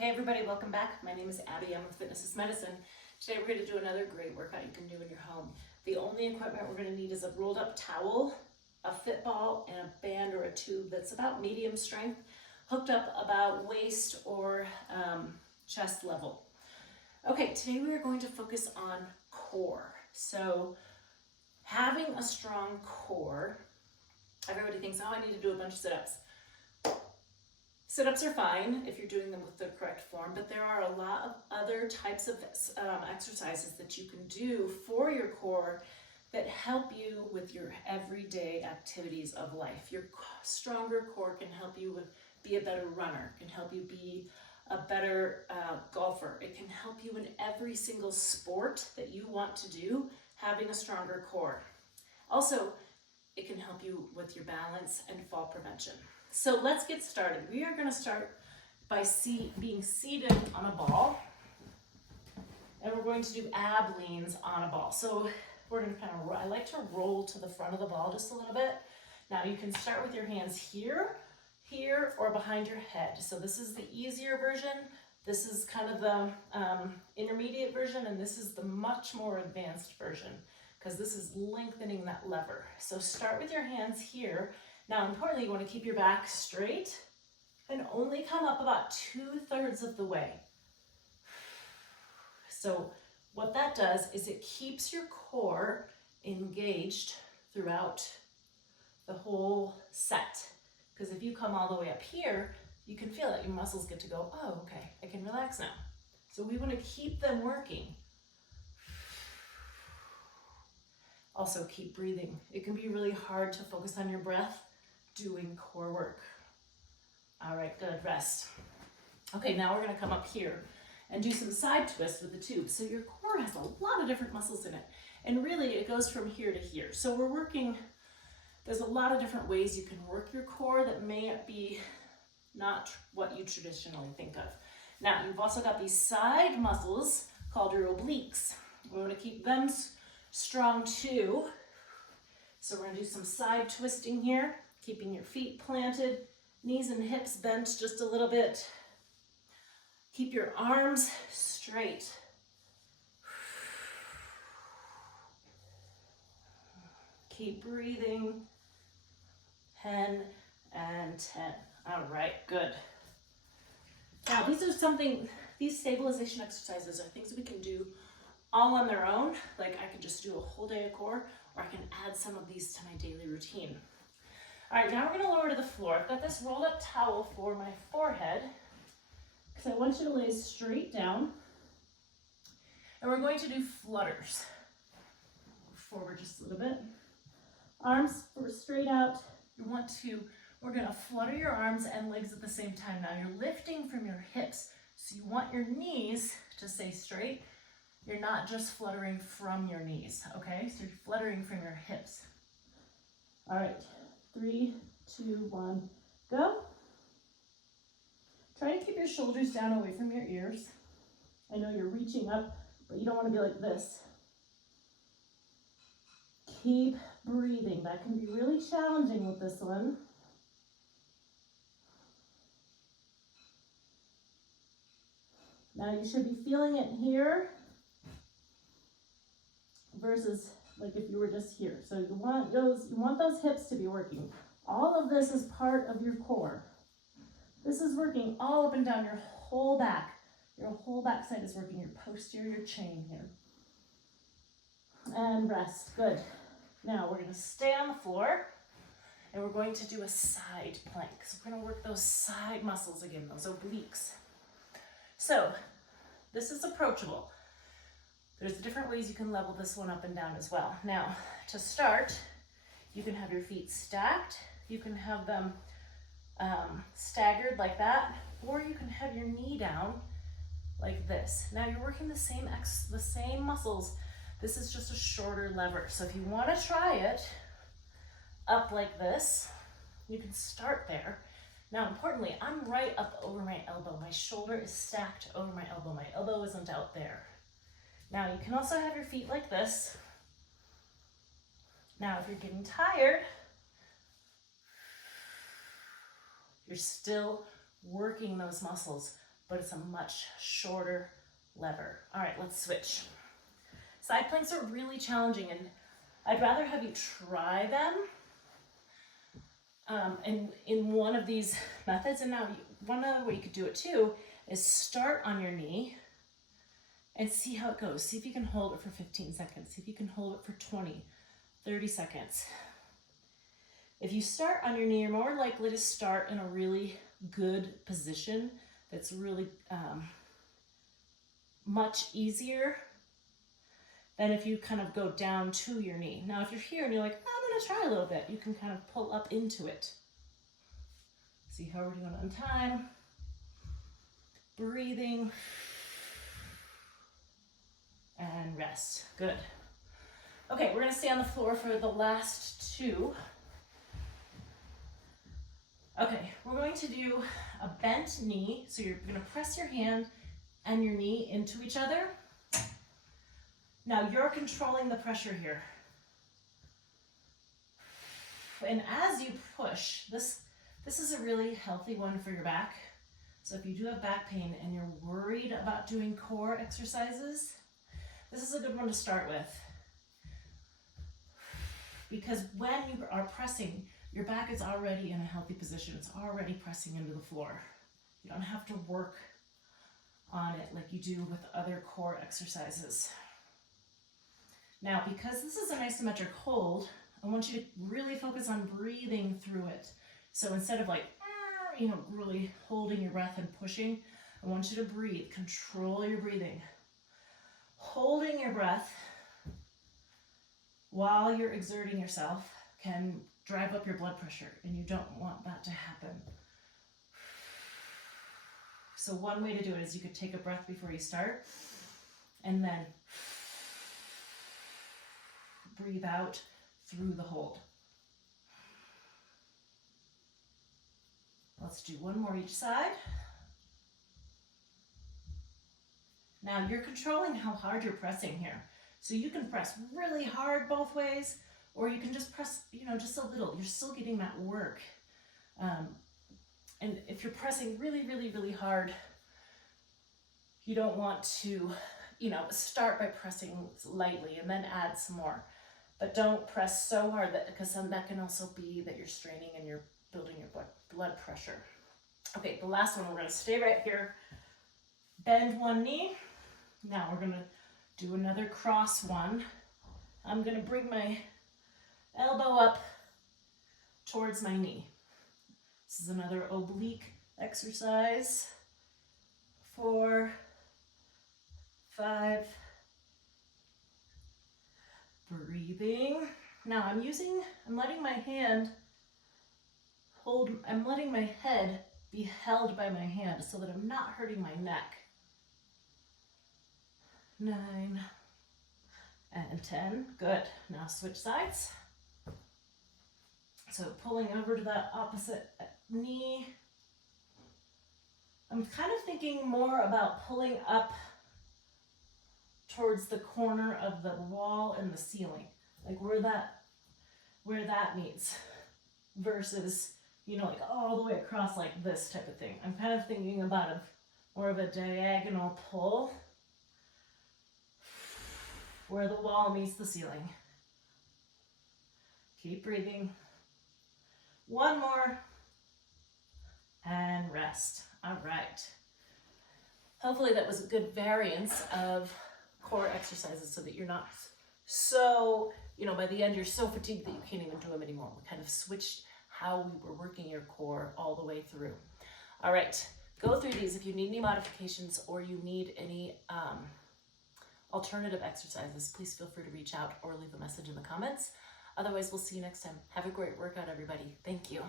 Hey everybody, welcome back. My name is Abby. I'm with Fitness is Medicine. Today we're going to do another great workout you can do in your home. The only equipment we're going to need is a rolled up towel, a fit ball, and a band or a tube that's about medium strength, hooked up about waist or chest level. Okay, today we are going to focus on core. So having a strong core, everybody thinks, oh, I need to do a bunch of sit-ups. Sit-ups are fine if you're doing them with the correct form, but there are a lot of other types of exercises that you can do for your core that help you with your everyday activities of life. Your stronger core can help you be a better runner, can help you be a better golfer. It can help you in every single sport that you want to do, having a stronger core. Also, it can help you with your balance and fall prevention. So let's get started. We are going to start by being seated on a ball, and we're going to do ab leans on a ball. So we're going to I like to roll to the front of the ball just a little bit. Now you can start with your hands here, here, or behind your head. So this is the easier version. This is kind of the intermediate version, and this is the much more advanced version because this is lengthening that lever. So start with your hands here. Now, importantly, you want to keep your back straight and only come up about 2/3 of the way. So what that does is it keeps your core engaged throughout the whole set. Because if you come all the way up here, you can feel it. Your muscles get to go, oh, okay, I can relax now. So we want to keep them working. Also, keep breathing. It can be really hard to focus on your breath doing core work. All right, good, rest. Okay, now we're gonna come up here and do some side twists with the tube. So your core has a lot of different muscles in it, and really it goes from here to here. So we're working, there's a lot of different ways you can work your core that may be not what you traditionally think of. Now, you've also got these side muscles called your obliques. We wanna keep them strong too. So we're gonna do some side twisting here. Keeping your feet planted, knees and hips bent just a little bit. Keep your arms straight. Keep breathing. 10 and 10. All right, good. Now, these stabilization exercises are things we can do all on their own. Like I can just do a whole day of core, or I can add some of these to my daily routine. All right, now we're gonna lower to the floor. I've got this rolled up towel for my forehead because I want you to lay straight down. And we're going to do flutters. Forward just a little bit. Arms straight out. We're gonna flutter your arms and legs at the same time. Now you're lifting from your hips. So you want your knees to stay straight. You're not just fluttering from your knees, okay? So you're fluttering from your hips. All right. 3, 2, 1, go. Try to keep your shoulders down away from your ears. I know you're reaching up, but you don't want to be like this. Keep breathing. That can be really challenging with this one. Now you should be feeling it here versus like if you were just here. So you want those hips to be working. All of this is part of your core. This is working all up and down your whole back. Your whole back side is working, your posterior chain here. And rest, good. Now we're gonna stay on the floor and we're going to do a side plank. So we're gonna work those side muscles again, those obliques. So this is approachable. There's different ways you can level this one up and down as well. Now, to start, you can have your feet stacked, you can have them staggered like that, or you can have your knee down like this. Now you're working the same muscles. This is just a shorter lever. So if you want to try it up like this, you can start there. Now, importantly, I'm right up over my elbow. My shoulder is stacked over my elbow. My elbow isn't out there. Now you can also have your feet like this. Now if you're getting tired, you're still working those muscles, but it's a much shorter lever. All right, let's switch. Side planks are really challenging, and I'd rather have you try them in one of these methods. And now one other way you could do it too is start on your knee and see how it goes. See if you can hold it for 15 seconds. See if you can hold it for 20, 30 seconds. If you start on your knee, you're more likely to start in a really good position that's really much easier than if you kind of go down to your knee. Now, if you're here and you're like, I'm gonna try a little bit, you can kind of pull up into it. See how we're doing on time. Breathing. And rest. Good. Okay, we're gonna stay on the floor for the last two. Okay, we're going to do a bent knee. So you're gonna press your hand and your knee into each other. Now you're controlling the pressure here. And as you push, this is a really healthy one for your back. So if you do have back pain and you're worried about doing core exercises, this is a good one to start with. Because when you are pressing, your back is already in a healthy position. It's already pressing into the floor. You don't have to work on it like you do with other core exercises. Now, because this is an isometric hold, I want you to really focus on breathing through it. So instead of like, really holding your breath and pushing, I want you to breathe. Control your breathing. Holding your breath while you're exerting yourself can drive up your blood pressure, and you don't want that to happen. So one way to do it is you could take a breath before you start, and then breathe out through the hold. Let's do one more each side. Now you're controlling how hard you're pressing here. So you can press really hard both ways, or you can just press, just a little. You're still getting that work. And if you're pressing really, really, really hard, you don't want to, start by pressing lightly and then add some more. But don't press so hard because then that can also be that you're straining and you're building your blood pressure. Okay, the last one, we're gonna stay right here. Bend one knee. Now we're gonna do another cross one. I'm gonna bring my elbow up towards my knee. This is another oblique exercise. 4, 5. Breathing. Now I'm letting my head be held by my hand so that I'm not hurting my neck. 9 and 10. Good. Now switch sides. So pulling over to that opposite knee. I'm kind of thinking more about pulling up towards the corner of the wall and the ceiling, like where that meets, versus, like all the way across like this type of thing. I'm kind of thinking about more of a diagonal pull where the wall meets the ceiling. Keep breathing. One more and rest. All right. Hopefully that was a good variance of core exercises so that you're not so, by the end you're so fatigued that you can't even do them anymore. We kind of switched how we were working your core all the way through. All right, go through these. If you need any modifications or you need any alternative exercises, please feel free to reach out or leave a message in the comments. Otherwise, we'll see you next time. Have a great workout, everybody. Thank you.